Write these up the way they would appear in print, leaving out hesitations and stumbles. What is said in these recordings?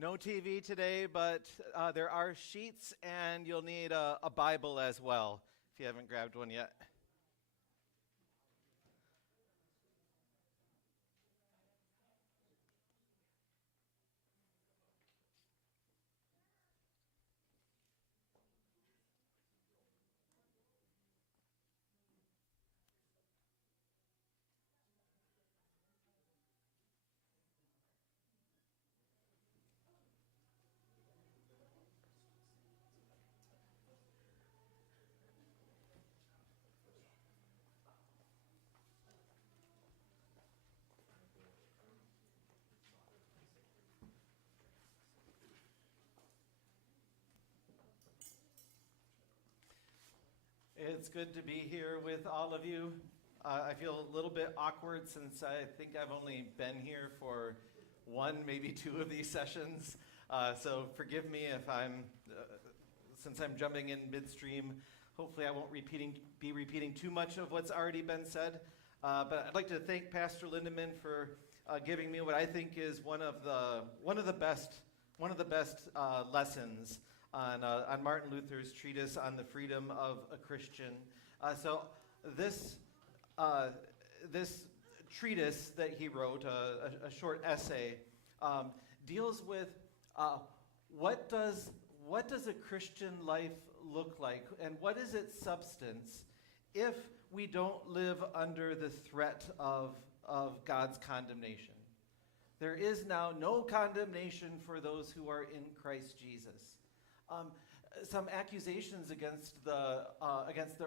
No TV today, but there are sheets, and you'll need a Bible as well if you haven't grabbed one yet. It's good to be here with all of you. I feel a little bit awkward since I think I've only been here for one, maybe two of these sessions. So forgive me if since I'm jumping in midstream, hopefully I won't be repeating too much of what's already been said. But I'd like to thank Pastor Lindemann for giving me what I think is one of the best lessons on Martin Luther's treatise on the freedom of a Christian. So this treatise that he wrote, a short essay, deals with what does a Christian life look like, and what is its substance if we don't live under the threat of God's condemnation. There is now no condemnation for those who are in Christ Jesus. Some accusations against the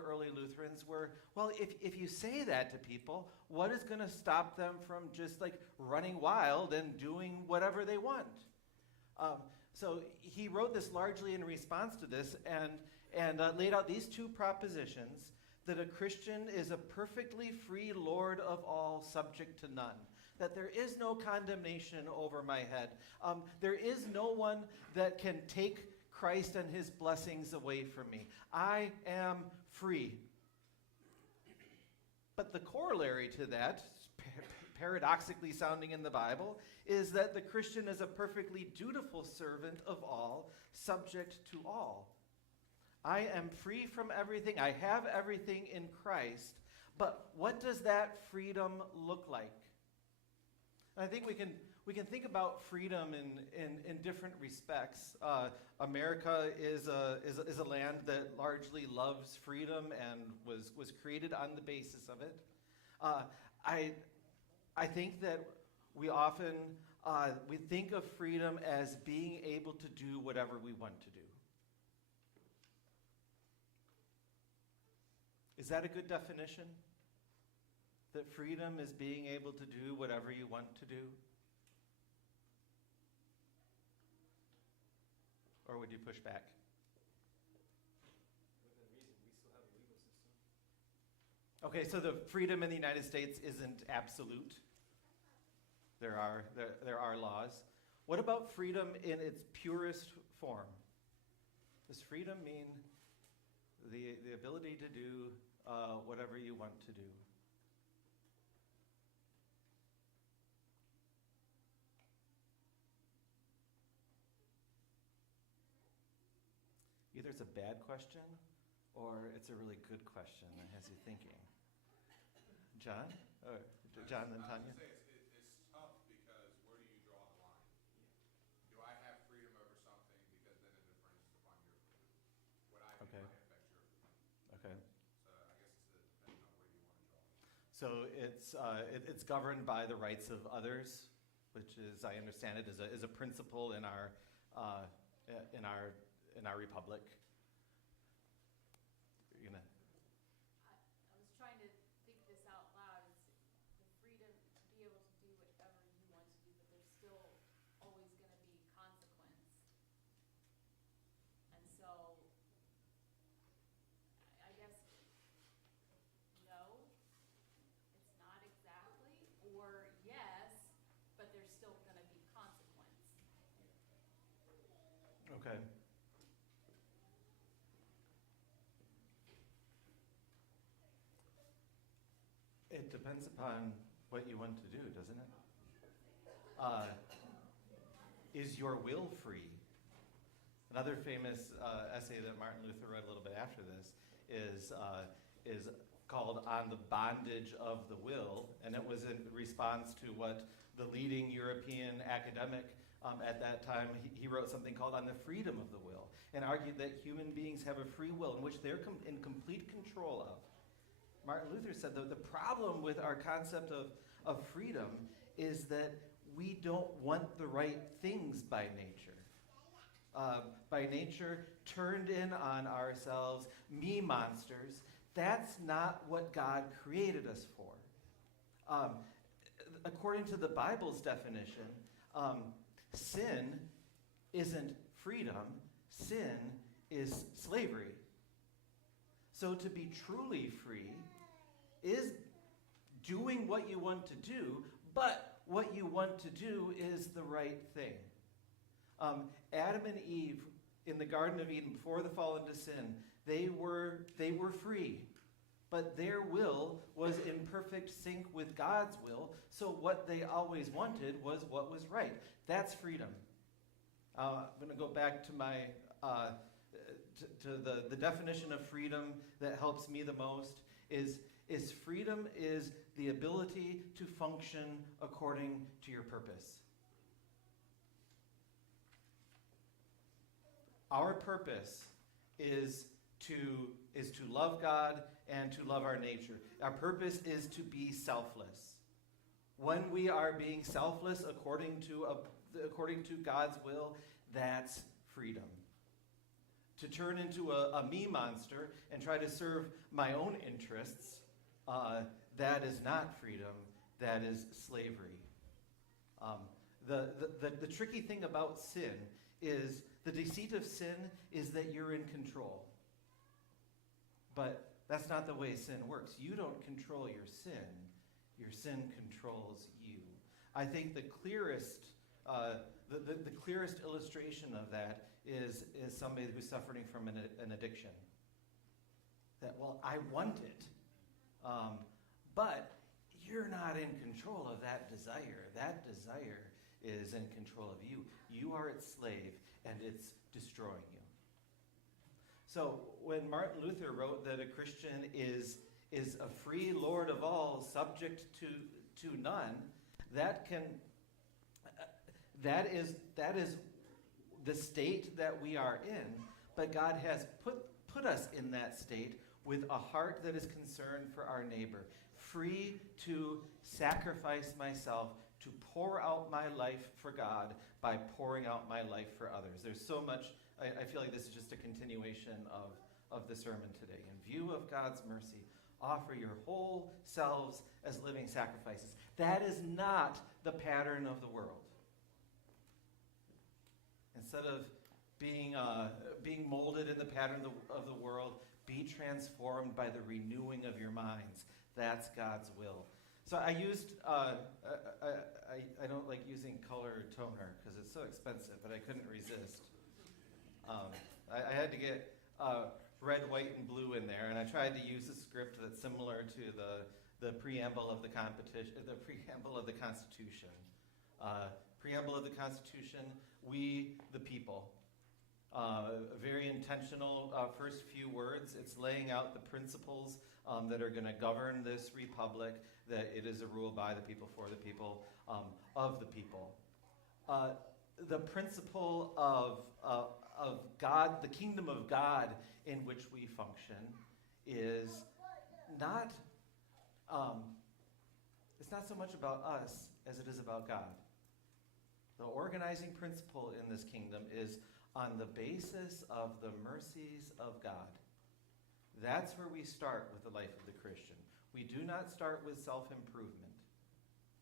early Lutherans were, well, if you say that to people, what is going to stop them from just like running wild and doing whatever they want? So he wrote this largely in response to this and laid out these two propositions: that a Christian is a perfectly free Lord of all, subject to none. That there is no condemnation over my head. There is no one that can take Christ and his blessings away from me. I am free. But the corollary to that, paradoxically sounding in the Bible, is that the Christian is a perfectly dutiful servant of all, subject to all. I am free from everything. I have everything in Christ. But what does that freedom look like? I think we can think about freedom in different respects. America is a land that largely loves freedom and was created on the basis of it. I think that we often we think of freedom as being able to do whatever we want to do. Is that a good definition? That freedom is being able to do whatever you want to do? Or would you push back? Within reason, we still have a legal system. Okay, so the freedom in the United States isn't absolute. There are laws. What about freedom in its purest form? Does freedom mean the ability to do whatever you want to do? Either it's a bad question or it's a really good question that has you thinking. John? Or John and I Tanya? was going to say, it's tough because where do you draw the line? Do I have freedom over something because then it infringes upon your freedom? What I do Okay. might affect your freedom. Okay. So I guess it's depending on where you want to draw the line. So it's governed by the rights of others, which is, I understand it, is a principle in our republic. You're gonna. I was trying to think this out loud. It's the freedom to be able to do whatever you want to do, but there's still always going to be consequence. And so, I guess, no, it's not exactly, or yes, but there's still going to be consequence. Okay. It depends upon what you want to do, doesn't it? is your will free? Another famous essay that Martin Luther wrote a little bit after this is called On the Bondage of the Will, and it was in response to what the leading European academic at that time, he wrote something called On the Freedom of the Will, and argued that human beings have a free will in which they're in complete control of. Martin Luther said that the problem with our concept of freedom is that we don't want the right things by nature. By nature, turned in on ourselves, me monsters. That's not what God created us for. According to the Bible's definition, sin isn't freedom, sin is slavery. So to be truly free is doing what you want to do, but what you want to do is the right thing. Adam and Eve in the Garden of Eden, before the fall into sin, they were free, but their will was in perfect sync with God's will, so what they always wanted was what was right. That's freedom. I'm going to go back to my the definition of freedom that helps me the most is freedom is the ability to function according to your purpose. Our purpose is to love God and to love our nature. Our purpose is to be selfless. When we are being selfless according to God's will, that's freedom. To turn into a me monster and try to serve my own interests, that is not freedom, that is slavery. The tricky thing about sin is, the deceit of sin is that you're in control. But that's not the way sin works. You don't control your sin controls you. I think the clearest illustration of that is somebody who's suffering from an addiction. That, well, I want it, but you're not in control of that desire. That desire is in control of you. You are its slave, and it's destroying you. So when Martin Luther wrote that a Christian is a free Lord of all, subject to none, that is the state that we are in, but God has put us in that state with a heart that is concerned for our neighbor, free to sacrifice myself, to pour out my life for God by pouring out my life for others. There's so much, I feel like this is just a continuation of the sermon today. In view of God's mercy, offer your whole selves as living sacrifices. That is not the pattern of the world. Instead of being molded in the pattern of the world, be transformed by the renewing of your minds. That's God's will. So I used, I don't like using color toner because it's so expensive, but I couldn't resist. I had to get red, white, and blue in there, and I tried to use a script that's similar to the preamble of the competition, the preamble of the Constitution. Preamble of the Constitution, we the people. A very intentional first few words. It's laying out the principles that are going to govern this republic, that it is a rule by the people, for the people, of the people. The principle of God, the kingdom of God in which we function is not, it's not so much about us as it is about God. The organizing principle in this kingdom is on the basis of the mercies of God. That's where we start with the life of the Christian. We do not start with self-improvement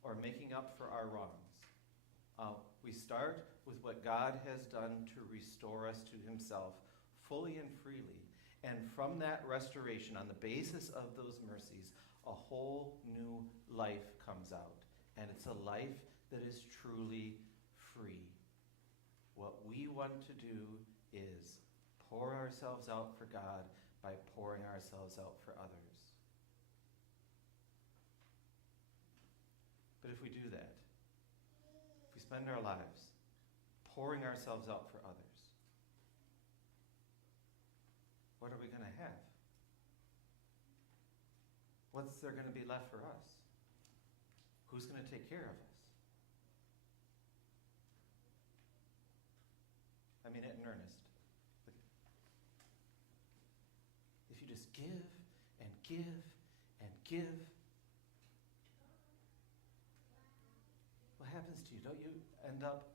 or making up for our wrongs. We start with what God has done to restore us to himself fully and freely. And from that restoration, on the basis of those mercies, a whole new life comes out. And it's a life that is truly free. What we want to do is pour ourselves out for God by pouring ourselves out for others. But if we do that, if we spend our lives pouring ourselves out for others, what are we going to have? What's there going to be left for us? Who's going to take care of us? I mean it in earnest. If you just give and give and give, what happens to you? Don't you end up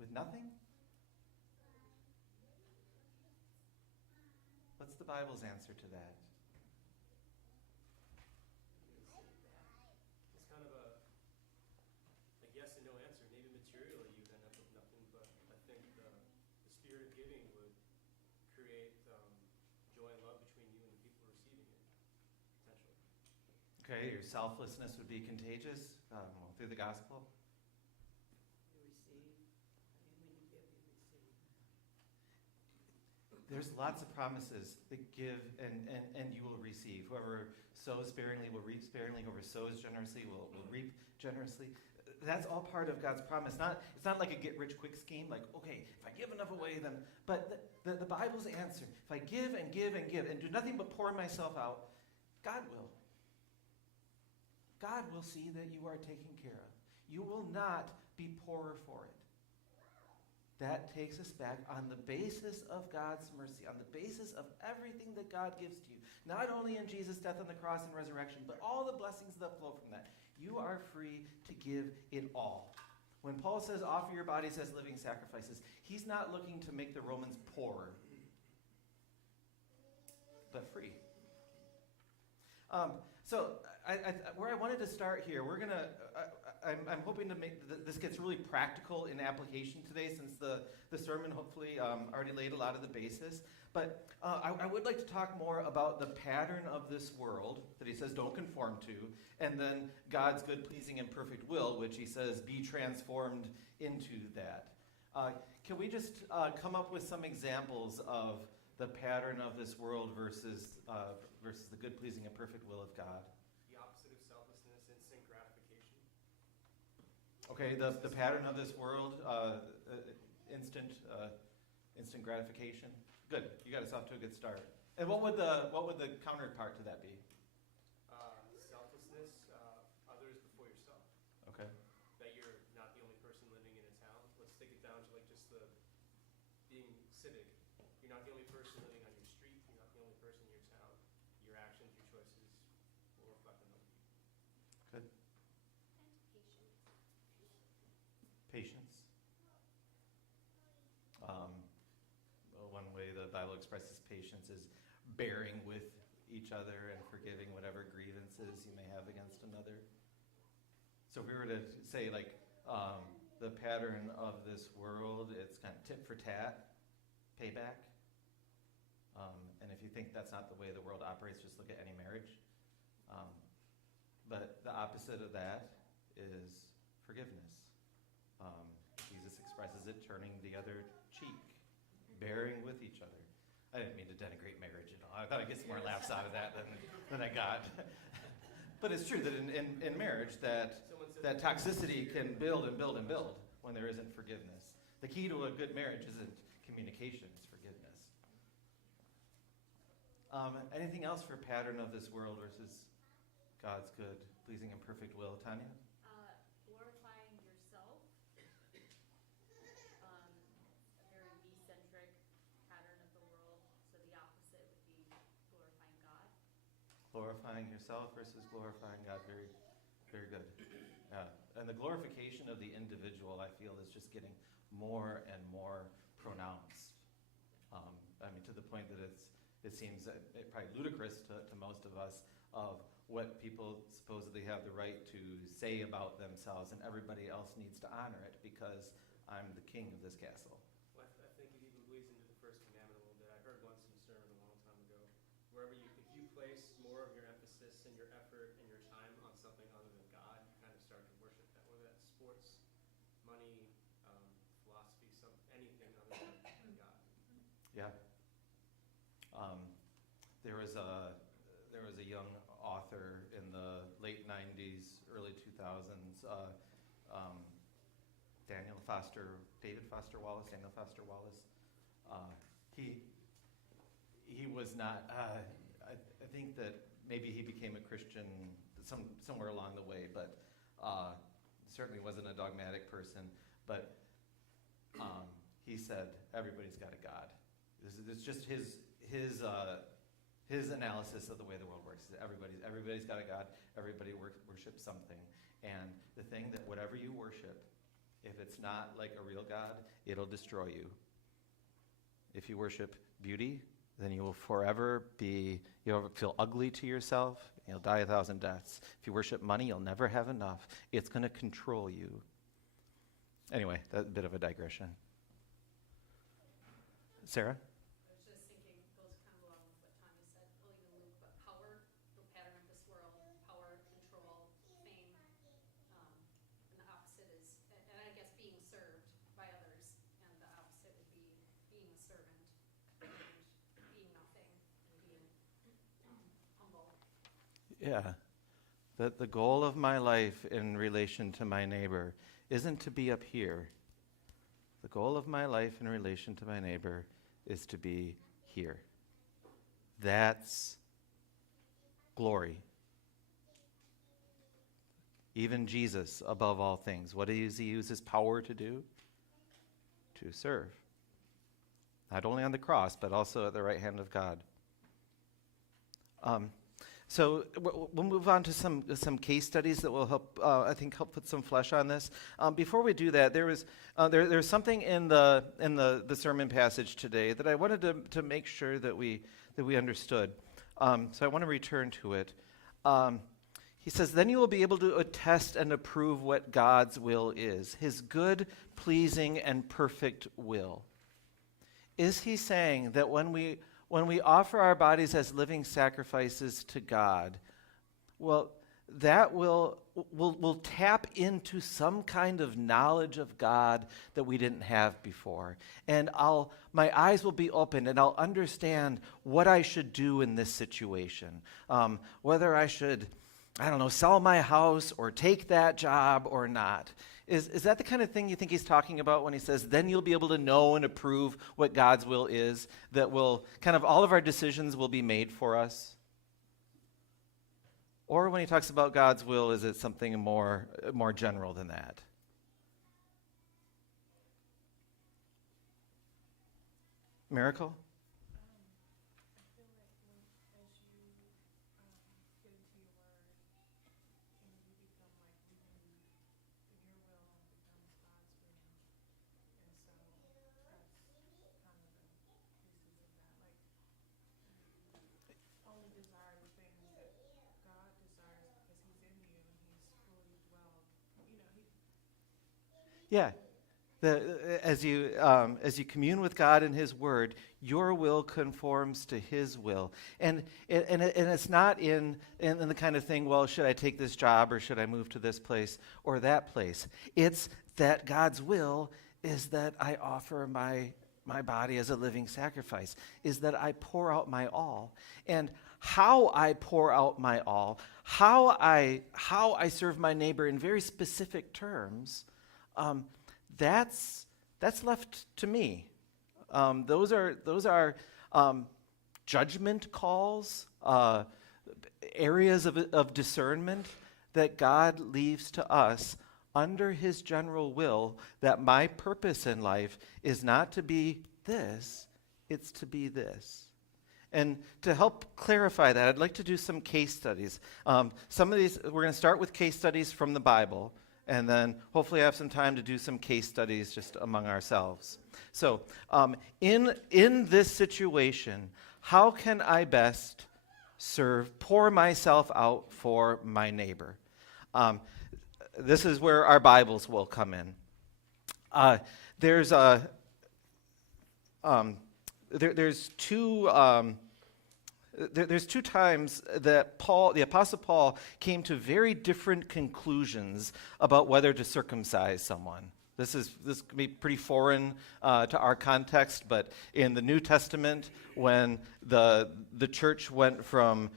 with nothing? What's the Bible's answer to that? It's kind of a yes and no answer. Maybe materially you end up with nothing, but I think the spirit of giving would create joy and love between you and the people receiving it, potentially. Okay, your selflessness would be contagious through the gospel. You receive. I mean, when you give, you receive. There's lots of promises that give and you will receive. Whoever sows sparingly will reap sparingly. Whoever sows generously will reap generously. That's all part of God's promise. It's not like a get-rich-quick scheme, like, okay, if I give enough away, then... But the Bible's answer, if I give and give and give and do nothing but pour myself out, God will. God will see that you are taken care of. You will not be poorer for it. That takes us back on the basis of God's mercy, on the basis of everything that God gives to you. Not only in Jesus' death on the cross and resurrection, but all the blessings that flow from that. You are free to give it all. When Paul says offer your bodies as living sacrifices, he's not looking to make the Romans poorer, but free. Where I wanted to start here, I'm hoping to make this gets really practical in application today, since the sermon hopefully already laid a lot of the basis. But I would like to talk more about the pattern of this world that he says don't conform to, and then God's good, pleasing, and perfect will, which he says be transformed into that. Can we just come up with some examples of the pattern of this world versus the good, pleasing, and perfect will of God? The opposite of selflessness, instant gratification. Okay, the pattern of this world, instant gratification. Good, you got us off to a good start. And what would the counterpart to that be? Selflessness, others before yourself. Okay. That you're not the only person living in a town. Let's take it down to like just the being civic. You're not the only person living on your street. You're not the only person in your town. Your actions, your choices will reflect on other people. Good. And patience. Patience. One way the Bible expresses patience is bearing with each other and forgiving whatever grievances you may have against another. So if we were to say, like, the pattern of this world, it's kind of tit for tat, payback. And if you think that's not the way the world operates, just look at any marriage. But the opposite of that is forgiveness. Jesus expresses it turning the other cheek, bearing with each other. I didn't mean to denigrate marriage at all. I thought I'd get some more laughs out of that than I got. But it's true that in marriage that toxicity can build and build and build when there isn't forgiveness. The key to a good marriage isn't communication, it's forgiveness. Anything else for pattern of this world versus God's good, pleasing, and perfect will, Tanya? Glorifying yourself. A very me-centric pattern of the world. So the opposite would be glorifying God. Glorifying yourself versus glorifying God. Very, very good. And the glorification of the individual, I feel, is just getting more and more pronounced. To the point that it seems probably ludicrous to most of us of what people supposedly have the right to say about themselves, and everybody else needs to honor it because I'm the king of this castle. Well, I think it even bleeds into the first commandment a little bit. I heard once in a sermon a long time ago, if you place more of your emphasis and your effort and your time on something other than God, you kind of start to worship that, whether that's sports, money, philosophy, anything other than God. Yeah. There was a young author in the late 90s, early 2000s David Foster Wallace, Daniel Foster Wallace. He was not. I think that maybe he became a Christian somewhere along the way, but certainly wasn't a dogmatic person. But he said everybody's got a God. It's just his analysis of the way the world works. Everybody's got a God. Everybody worships something. And the thing that whatever you worship, if it's not like a real God, it'll destroy you. If you worship beauty, then you will forever you'll feel ugly to yourself. You'll die 1,000 deaths. If you worship money, you'll never have enough. It's going to control you. Anyway, that's a bit of a digression. Sarah? I was just thinking, goes kind of along with what Tanya said earlier in Luke, but power, the pattern of this world, power, control, fame, and the opposite is, and I guess being served by others, and the opposite would be being a servant, and being nothing, and being humble. Yeah. That the goal of my life in relation to my neighbor isn't to be up here. The goal of my life in relation to my neighbor is to be here. That's glory. Even Jesus, above all things, what does he use his power to do? To serve. Not only on the cross, but also at the right hand of God. So we'll move on to some case studies that will help, I think, help put some flesh on this. Before we do that, there's something in the sermon passage today that I wanted to make sure that we understood. So I want to return to it. He says, "Then you will be able to attest and approve what God's will is, his good, pleasing, and perfect will." Is he saying that when we offer our bodies as living sacrifices to God, well, that will tap into some kind of knowledge of God that we didn't have before. And my eyes will be opened and I'll understand what I should do in this situation. Whether I should, sell my house or take that job or not. Is that the kind of thing you think he's talking about when he says, then you'll be able to know and approve what God's will is, that will kind of all of our decisions will be made for us? Or when he talks about God's will, is it something more general than that? Miracle? Yeah. As you commune with God in his word, your will conforms to his will. And it's not in the kind of thing, well, should I take this job or should I move to this place or that place? It's that God's will is that I offer my body as a living sacrifice, is that I pour out my all. And how I pour out my all, how I serve my neighbor in very specific terms, that's left to me. Those are judgment calls, areas of discernment that God leaves to us under his general will, that my purpose in life is not to be this, it's to be this. And to help clarify that, I'd like to do some case studies. Some of these, we're going to start with case studies from the Bible, and then hopefully have some time to do some case studies just among ourselves. So in this situation, how can I best pour myself out for my neighbor? This is where our Bibles will come in. There's two times that the Apostle Paul came to very different conclusions about whether to circumcise someone. This can be pretty foreign to our context, but in the New Testament, when the church went from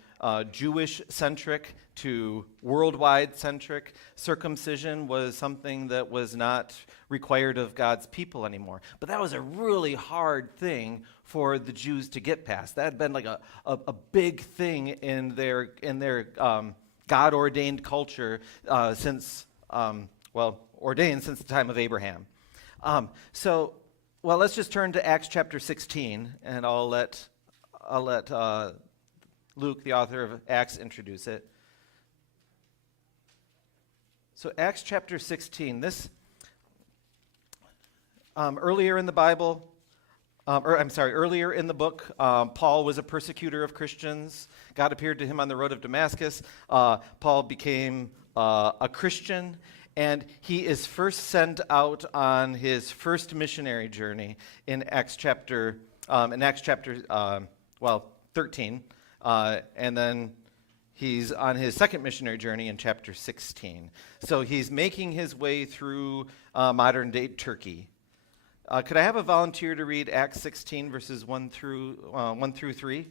Jewish centric to worldwide centric. Circumcision was something that was not required of God's people anymore. But that was a really hard thing for the Jews to get past. That had been like a big thing in their God-ordained culture since, ordained since the time of Abraham. Let's just turn to Acts chapter 16, and I'll let Luke, the author of Acts, introduce it. So Acts chapter 16, earlier in the Bible, earlier in the book, Paul was a persecutor of Christians. God appeared to him on the road of Damascus. Paul became a Christian, and he is first sent out on his first missionary journey in Acts chapter 13. And then he's on his second missionary journey in chapter 16. So he's making his way through modern-day Turkey. Could I have a volunteer to read Acts 16, verses 1 through 3? Sure.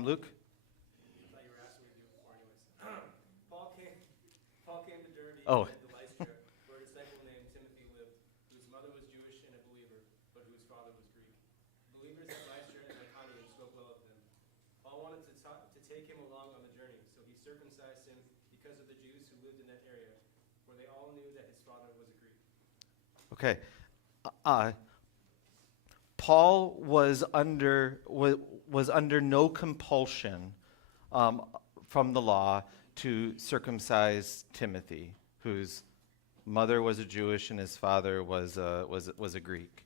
Luke? I thought you were asking me to do it before anyways. Paul came to Derbe Oh. and to Lystra, where a disciple named Timothy lived, whose mother was Jewish and a believer, but whose father was Greek. Believers at Lystra and Iconium spoke well of him. Paul wanted to take him along on the journey, so he circumcised him because of the Jews who lived in that area, where they all knew that his father was a Greek. Okay. Paul was under no compulsion from the law to circumcise Timothy, whose mother was a Jewish and his father was a Greek.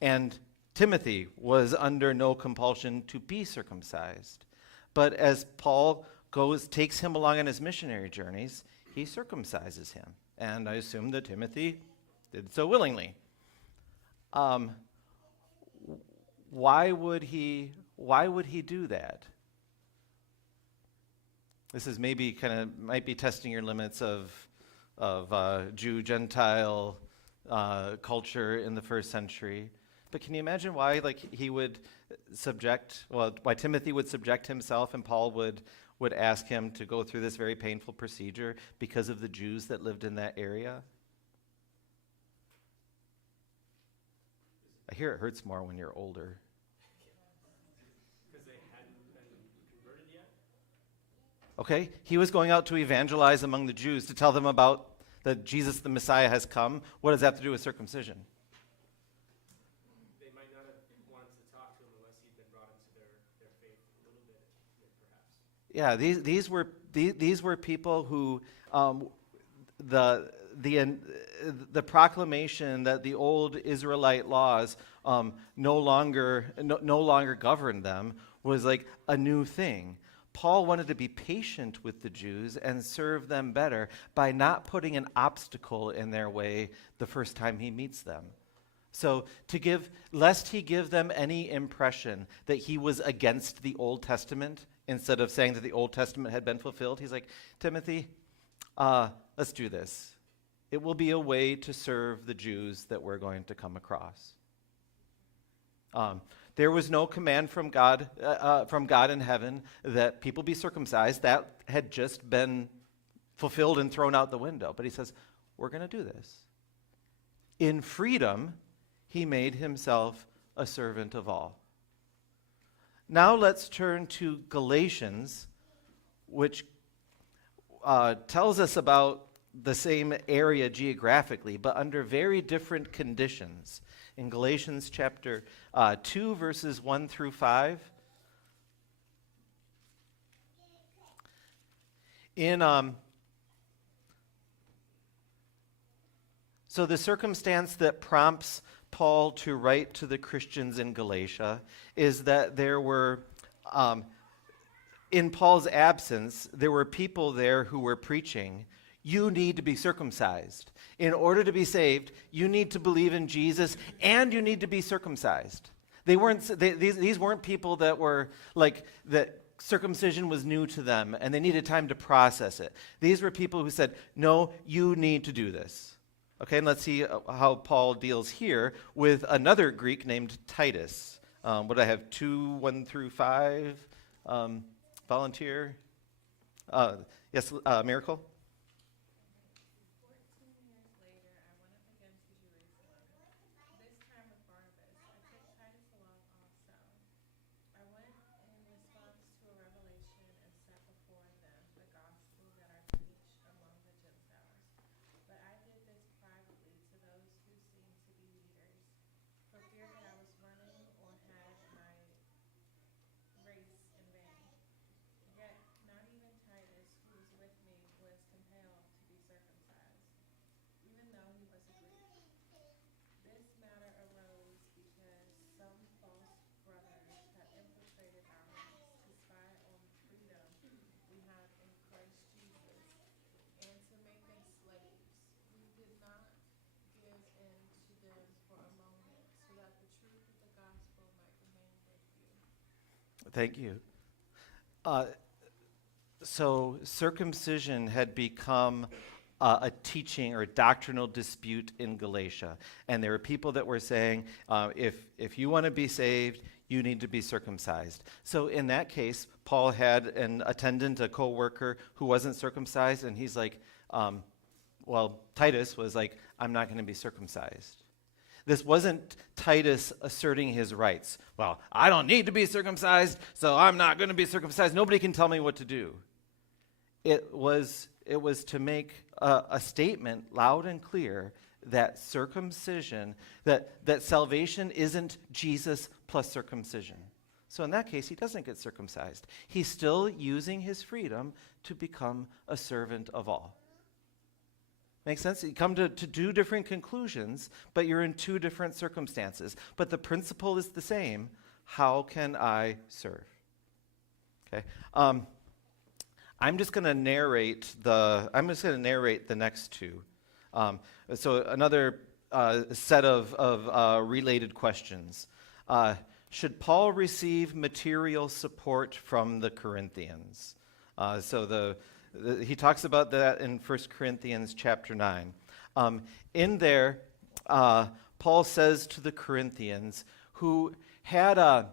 And Timothy was under no compulsion to be circumcised. But as Paul takes him along on his missionary journeys, he circumcises him. And I assume that Timothy did so willingly. Why would he do that? This is might be testing your limits of Jew-Gentile culture in the first century. But can you imagine why why Timothy would subject himself and Paul would ask him to go through this very painful procedure because of the Jews that lived in that area? I hear it hurts more when you're older. Because they hadn't been converted yet? Okay? He was going out to evangelize among the Jews, to tell them about that Jesus the Messiah has come. What does that have to do with circumcision? They might not have wanted to talk to him unless he'd been brought into their faith a little bit, perhaps. Yeah, these were people who the proclamation that the old Israelite laws no longer governed them was like a new thing. Paul wanted to be patient with the Jews and serve them better by not putting an obstacle in their way the first time he meets them. So lest he give them any impression that he was against the Old Testament, instead of saying that the Old Testament had been fulfilled, he's like, Timothy, let's do this. It will be a way to serve the Jews that we're going to come across. There was no command from God in heaven that people be circumcised. That had just been fulfilled and thrown out the window. But he says, we're going to do this. In freedom, he made himself a servant of all. Now let's turn to Galatians, which tells us about the same area geographically, but under very different conditions. In Galatians chapter 2, verses 1 through 5. So the circumstance that prompts Paul to write to the Christians in Galatia is that there were, in Paul's absence, there were people there who were preaching, you need to be circumcised. In order to be saved, you need to believe in Jesus and you need to be circumcised. These weren't people that were like, that circumcision was new to them and they needed time to process it. These were people who said, no, you need to do this. Okay, and let's see how Paul deals here with another Greek named Titus. What do I have, 2, 1 through 5? volunteer? Yes, Miracle? 14 years later, I went up again to Jerusalem, this time with Barnabas. I took Titus along also. I went in response to a revelation and set before them the gospel that I preach among the Gentiles. But I did this privately to those who seemed to be leaders, for fear that I was running or had my race in vain. Yet not even Titus, who was with me, was compelled to be circumcised, even though he was a Greek. This matter arose because some false brothers had infiltrated our ranks to spy on the freedom we have in Christ Jesus, and to make them slaves. We did not give in to them for a moment, so that the truth of the gospel might remain with you. Thank you. So circumcision had become a teaching or doctrinal dispute in Galatia. And there were people that were saying, if you want to be saved, you need to be circumcised. So in that case, Paul had an attendant, a co-worker who wasn't circumcised, and he's like, Titus was like, I'm not going to be circumcised. This wasn't Titus asserting his rights. Well, I don't need to be circumcised, so I'm not going to be circumcised. Nobody can tell me what to do. It was to make a statement loud and clear that circumcision, that salvation isn't Jesus plus circumcision. So in that case, he doesn't get circumcised. He's still using his freedom to become a servant of all. Makes sense? You come to two different conclusions, but you're in two different circumstances. But the principle is the same. How can I serve? Okay. I'm just going to narrate the next two. So another set of related questions. Should Paul receive material support from the Corinthians? He talks about that in 1 Corinthians chapter 9. In there, Paul says to the Corinthians, who had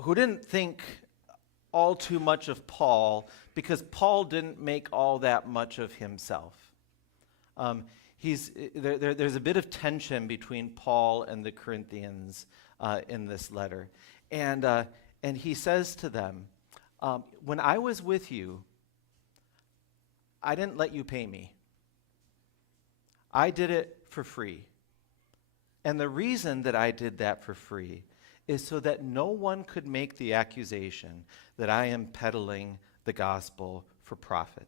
who didn't think all too much of Paul, because Paul didn't make all that much of himself. There's a bit of tension between Paul and the Corinthians in this letter. And he says to them, when I was with you, I didn't let you pay me. I did it for free. And the reason that I did that for free is so that no one could make the accusation that I am peddling the gospel for profit.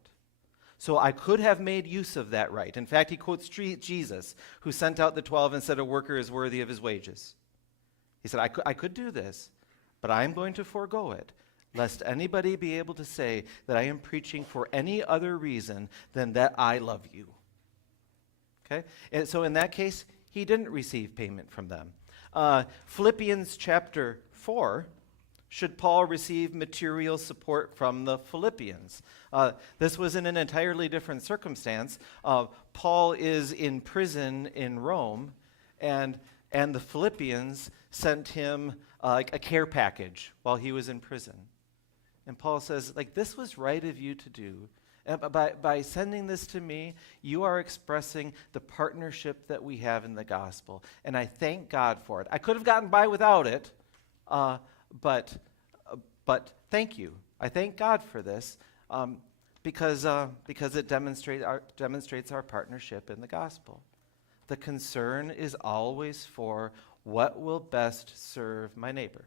So I could have made use of that right. In fact, he quotes Jesus, who sent out the 12 and said, a worker is worthy of his wages. He said, I could do this, but I am going to forego it, lest anybody be able to say that I am preaching for any other reason than that I love you. Okay? And so in that case, he didn't receive payment from them. Philippians chapter 4, should Paul receive material support from the Philippians? This was in an entirely different circumstance. Paul is in prison in Rome, and the Philippians sent him a care package while he was in prison. And Paul says, this was right of you to do. And by sending this to me, you are expressing the partnership that we have in the gospel. And I thank God for it. I could have gotten by without it, but thank you. I thank God for this because it demonstrates our partnership in the gospel. The concern is always for what will best serve my neighbor.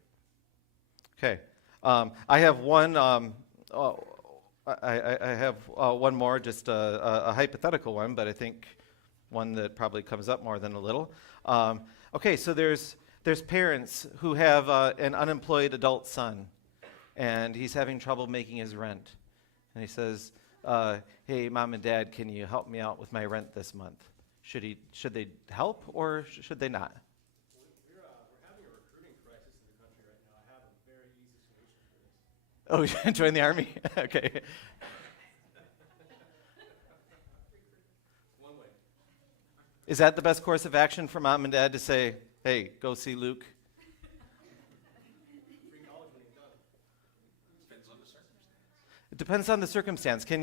Okay, I have one. I have one more, just a hypothetical one, but I think one that probably comes up more than a little. Okay, so there's parents who have an unemployed adult son, and he's having trouble making his rent. And he says, hey, Mom and Dad, can you help me out with my rent this month? Should they help, or should they not? We're having a recruiting crisis in the country right now. I have a very easy solution for this. Oh, join the army? Okay. One way. Is that the best course of action for Mom and Dad to say, hey, go see Luke. Free college when he's done. Depends on the circumstance. It depends on the circumstance. Can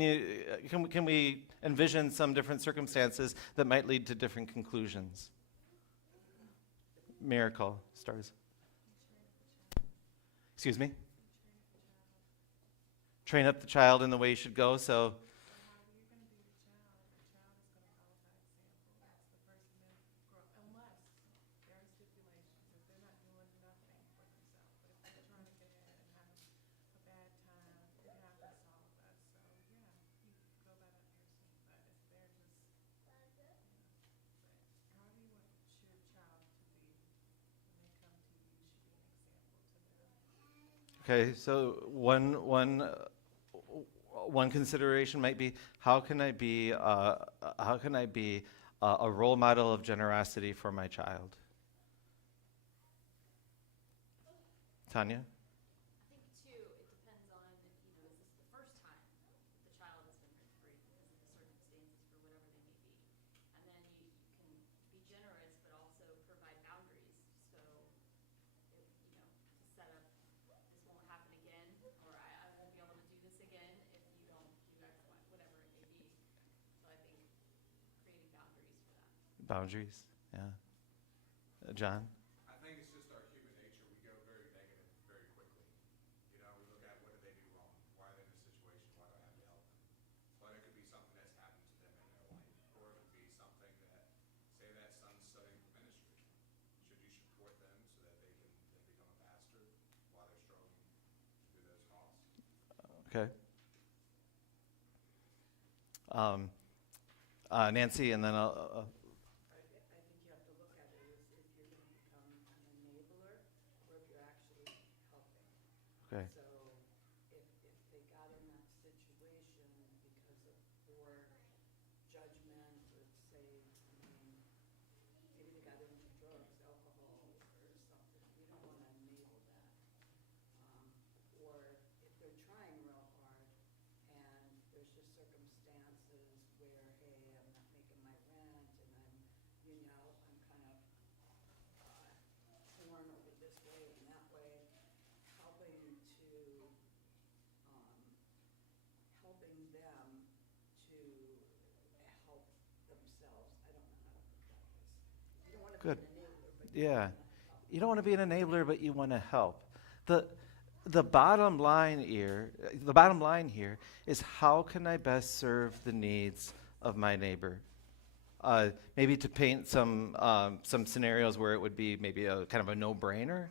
we envision some different circumstances that might lead to different conclusions? Miracle, stars. Excuse me? Train up the child in the way he should go, so However you're going to do the child is going to follow that example. That's the person that grow, unless there are stipulations, if they're not doing nothing for themselves. But if they're trying to get ahead and have a bad time, it happens to all of us. So yeah, you go by that person. But if they're just, but however you want your child to be when they come to you, you should be an example to them. okay, so one consideration might be how can I be a role model of generosity for my child? Tanya? I think too, it depends on, is this the first time the child has been rent-free because of the circumstances for whatever they may be. And then you can be generous, but also provide boundaries. So, to set up, this won't happen again, or I won't be able to do this again if you don't do X, Y, whatever it may be. So I think creating boundaries for that. Boundaries, yeah. John? I think it's just our human nature. We go very negative very quickly. You know, we look at what did they do wrong? Why are they in this situation? Why do I have to help them? But it could be something that's happened to them in their life. Or it could be something that, say that son's studying for ministry. Should you support them so that they can then become a pastor while they're struggling through those costs? Okay. Nancy, and then I'll I think you have to look at it as if you're going to become an enabler or if you're actually helping. okay. So if they got in that situation because of poor judgment or say, maybe they got into drugs, alcohol or something, you don't want to enable that. Or if they're trying real hard and there's just circumstances where, hey, I'm not making my rent and I'm kind of torn over this way and that way, helping them to help themselves. I don't know how to put that. You don't want to Good. be an enabler, but Yeah. You don't want to be an enabler, but you want to help. The bottom line here is how can I best serve the needs of my neighbor? Maybe to paint some scenarios where it would be maybe a kind of a no-brainer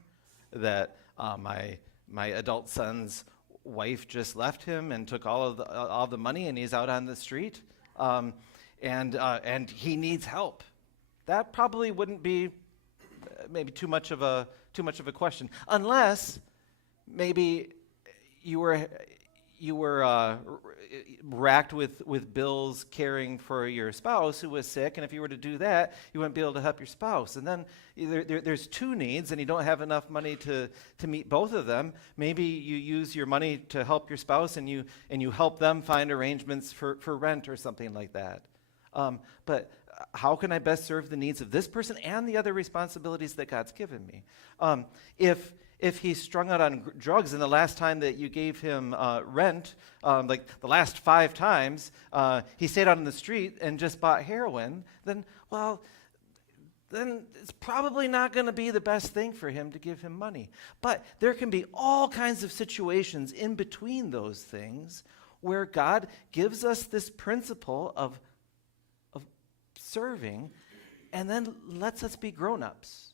that my adult son's wife just left him and took all of the money and he's out on the street, and he needs help. That probably wouldn't be maybe too much of a question, unless maybe you were racked with bills caring for your spouse who was sick, and if you were to do that, you wouldn't be able to help your spouse. And then there's two needs, and you don't have enough money to meet both of them. Maybe you use your money to help your spouse, and you help them find arrangements for rent or something like that. But how can I best serve the needs of this person and the other responsibilities that God's given me? If he's strung out on drugs and the last time that you gave him rent, like the last 5 times, he stayed out on the street and just bought heroin, then it's probably not going to be the best thing for him to give him money. But there can be all kinds of situations in between those things where God gives us this principle of serving and then lets us be grown-ups.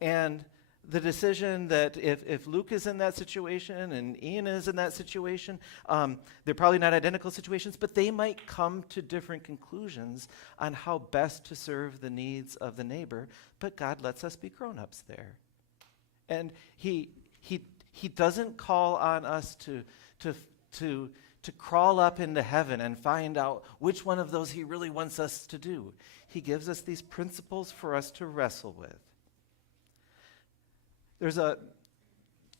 And the decision that if Luke is in that situation and Ian is in that situation, they're probably not identical situations, but they might come to different conclusions on how best to serve the needs of the neighbor, but God lets us be grown-ups there. And he doesn't call on us to crawl up into heaven and find out which one of those he really wants us to do. He gives us these principles for us to wrestle with. There's a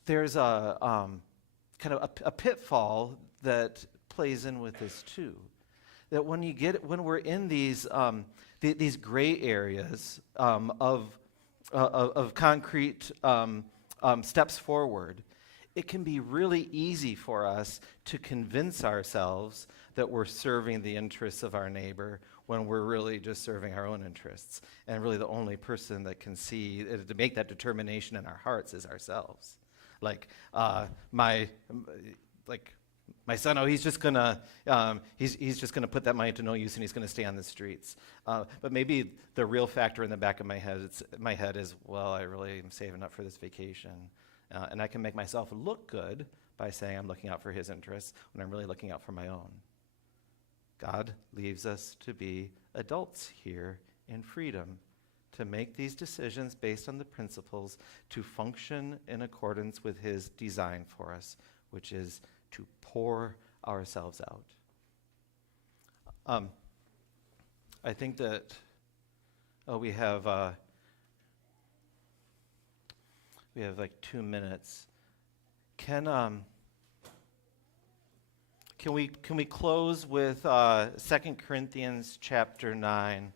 kind of a pitfall that plays in with this too. That when we're in these gray areas of of concrete steps forward, it can be really easy for us to convince ourselves that we're serving the interests of our neighbor when we're really just serving our own interests. And really the only person that can see, to make that determination in our hearts is ourselves. Like my son, he's just gonna put that money to no use and he's gonna stay on the streets. But maybe the real factor in the back of my head is, well, I really am saving up for this vacation. And I can make myself look good by saying I'm looking out for his interests when I'm really looking out for my own. God leaves us to be adults here in freedom, to make these decisions based on the principles, to function in accordance with his design for us, which is to pour ourselves out. I think that we have like 2 minutes. Can we close with 2 Corinthians chapter 9,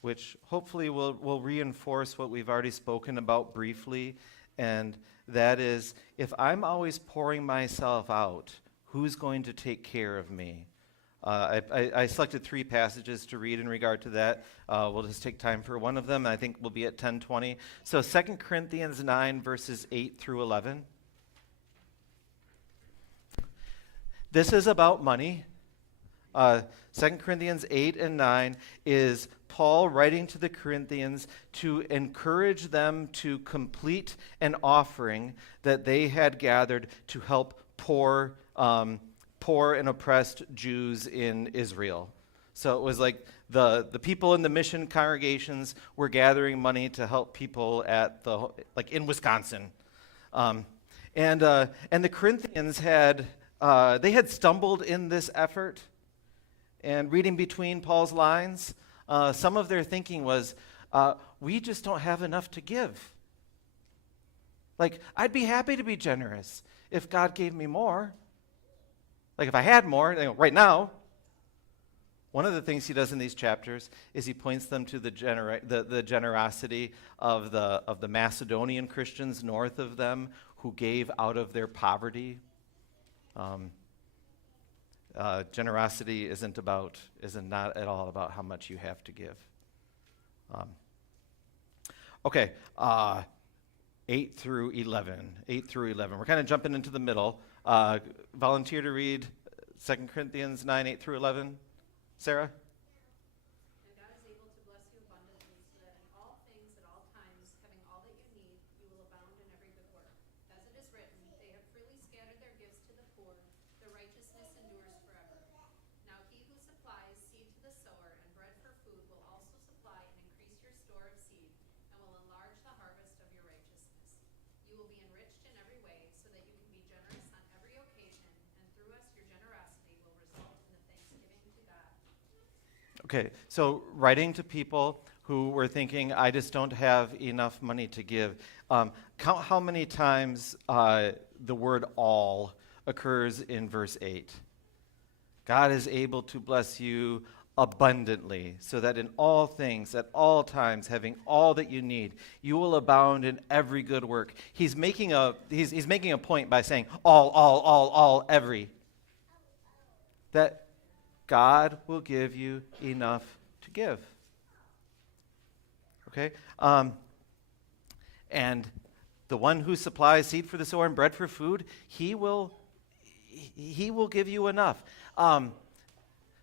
which hopefully will reinforce what we've already spoken about briefly, and that is, if I'm always pouring myself out, who's going to take care of me? I selected 3 passages to read in regard to that. We'll just take time for one of them. I think we'll be at 10:20. So 2 Corinthians 9, verses 8 through 11. This is about money. 2 Corinthians 8 and 9 is Paul writing to the Corinthians to encourage them to complete an offering that they had gathered to help poor and oppressed Jews in Israel. So it was like the people in the mission congregations were gathering money to help people in Wisconsin. And the Corinthians had stumbled in this effort. And reading between Paul's lines, some of their thinking was, we just don't have enough to give. Like, I'd be happy to be generous if God gave me more. Like, if I had more, right now. One of the things he does in these chapters is he points them to the generosity of the Macedonian Christians north of them who gave out of their poverty. Generosity isn't not at all about how much you have to give. Okay, 8 through 11. We're kind of jumping into the middle. Volunteer to read 2 Corinthians 9, 8 through 11. Sarah? And God is able to bless you abundantly, so that in all things at all times, having all that you need, you will abound in every good work. As it is written, they have freely scattered their gifts to the poor, their righteousness endures forever. Now he who supplies seed to the sower and bread for food will also supply and increase your store of seed, and will enlarge the harvest of your righteousness. You will be enriched in every way, so that you can be generous on every occasion, and through us your generosity will result in the thanksgiving to God. Okay, so writing to people who were thinking, I just don't have enough money to give. Count how many times the word all occurs in verse 8. God is able to bless you abundantly, so that in all things, at all times, having all that you need, you will abound in every good work. He's making a point by saying all, every. That God will give you enough to give. Okay? And the one who supplies seed for the sower and bread for food, he will give you enough.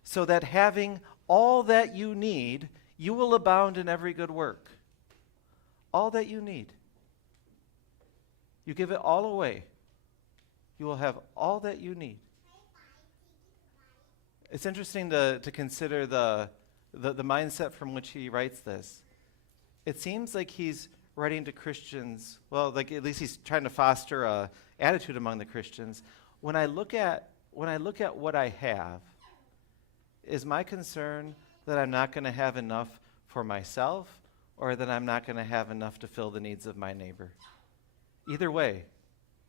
So that having all that you need, you will abound in every good work. All that you need. You give it all away. You will have all that you need. It's interesting to consider the mindset from which he writes this. It seems like he's writing to Christians, well, like at least he's trying to foster a attitude among the Christians. When I look at what I have, is my concern that I'm not going to have enough for myself, or that I'm not going to have enough to fill the needs of my neighbor? Either way,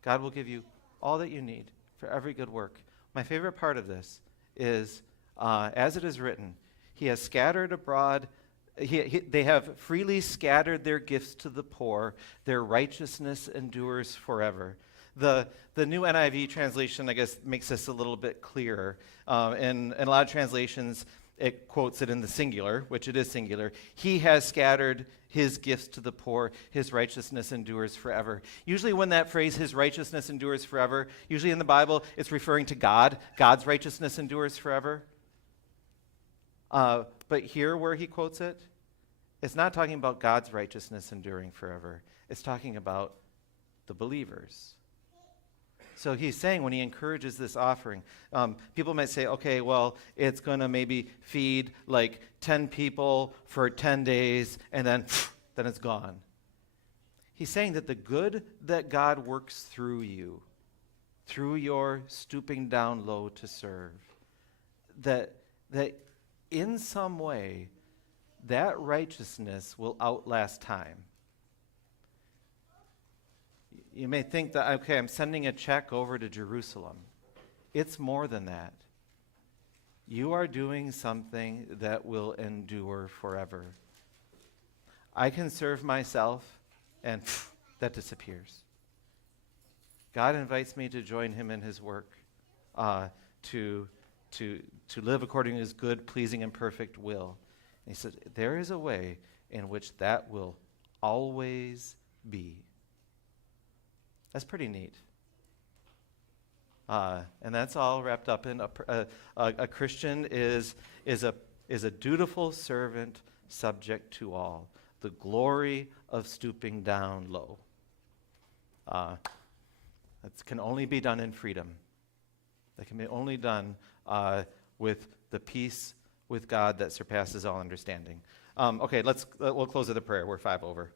God will give you all that you need for every good work. My favorite part of this is, as it is written, he has scattered abroad They have freely scattered their gifts to the poor. Their righteousness endures forever. The new NIV translation, I guess, makes this a little bit clearer. In a lot of translations, it quotes it in the singular, which it is singular. He has scattered his gifts to the poor. His righteousness endures forever. Usually when that phrase, his righteousness endures forever, usually in the Bible, it's referring to God. God's righteousness endures forever. But here where he quotes it, it's not talking about God's righteousness enduring forever. It's talking about the believers. So he's saying when he encourages this offering, people might say, okay, well, it's going to maybe feed like 10 people for 10 days, and then it's gone. He's saying that the good that God works through you, through your stooping down low to serve, that in some way, that righteousness will outlast time. You may think that, okay, I'm sending a check over to Jerusalem. It's more than that. You are doing something that will endure forever. I can serve myself, and that disappears. God invites me to join him in his work, to live according to his good, pleasing, and perfect will. And he said, there is a way in which that will always be. That's pretty neat. And that's all wrapped up in a Christian is a dutiful servant subject to all. The glory of stooping down low. That can only be done in freedom. That can be only done with the peace with God that surpasses all understanding. Okay, we'll close with a prayer. We're 5 over.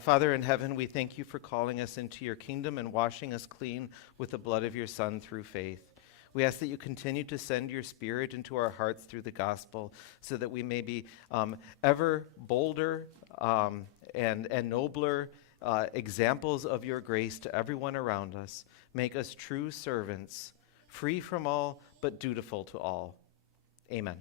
Father in heaven, we thank you for calling us into your kingdom and washing us clean with the blood of your Son through faith. We ask that you continue to send your Spirit into our hearts through the gospel so that we may be ever bolder and nobler examples of your grace to everyone around us. Make us true servants, free from all but dutiful to all. Amen.